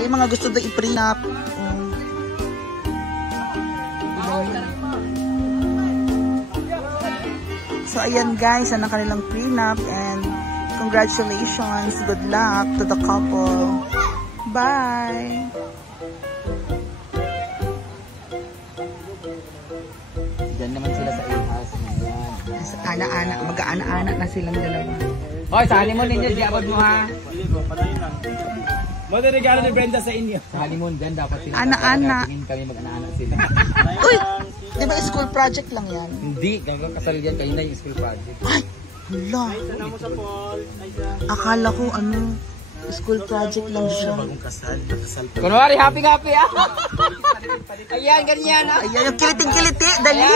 Ay, mga gusto daw i-prenup. So, ayan guys, ang kanilang prenup and congratulations, good luck to the couple. Bye! Diyan naman sila sa in-house ngayon. Ana-ana, mag-aana-ana na silang dalawa. Hoy, sa honeymoon ninyo, di abad mo ha? Mo din regalo ni Brenda sa inyo. Sa honeymoon din, dapat sila. Ana-ana. Tingin kami mag-ana-ana sila. Uy! Di ba school project lang yan? Hindi, gagawin kasal yan. Kayo na yung school project. Ay! Hala! Akala ko school project lang siya. Kunwari, happy ah! Ayan, ganyan ah! Ayan, yung kiliting-kiliti, dali!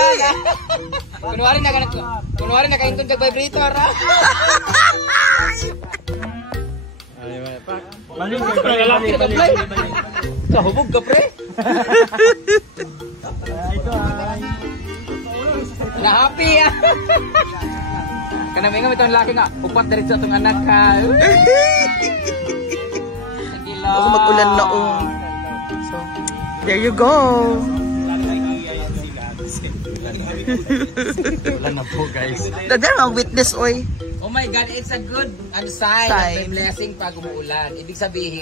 Kunwari nakaintun kag vibrator ah! Kahubog ka pre! Na-happy ah! Kanamingam itong laki nga, upat na rin sa itong anak ha. Ako mag-ulan na So, there you go. Wala na po guys. There ang witness, oy. Oh my God, it's a good sign. Blessing pag umuulan. Ibig sabihin,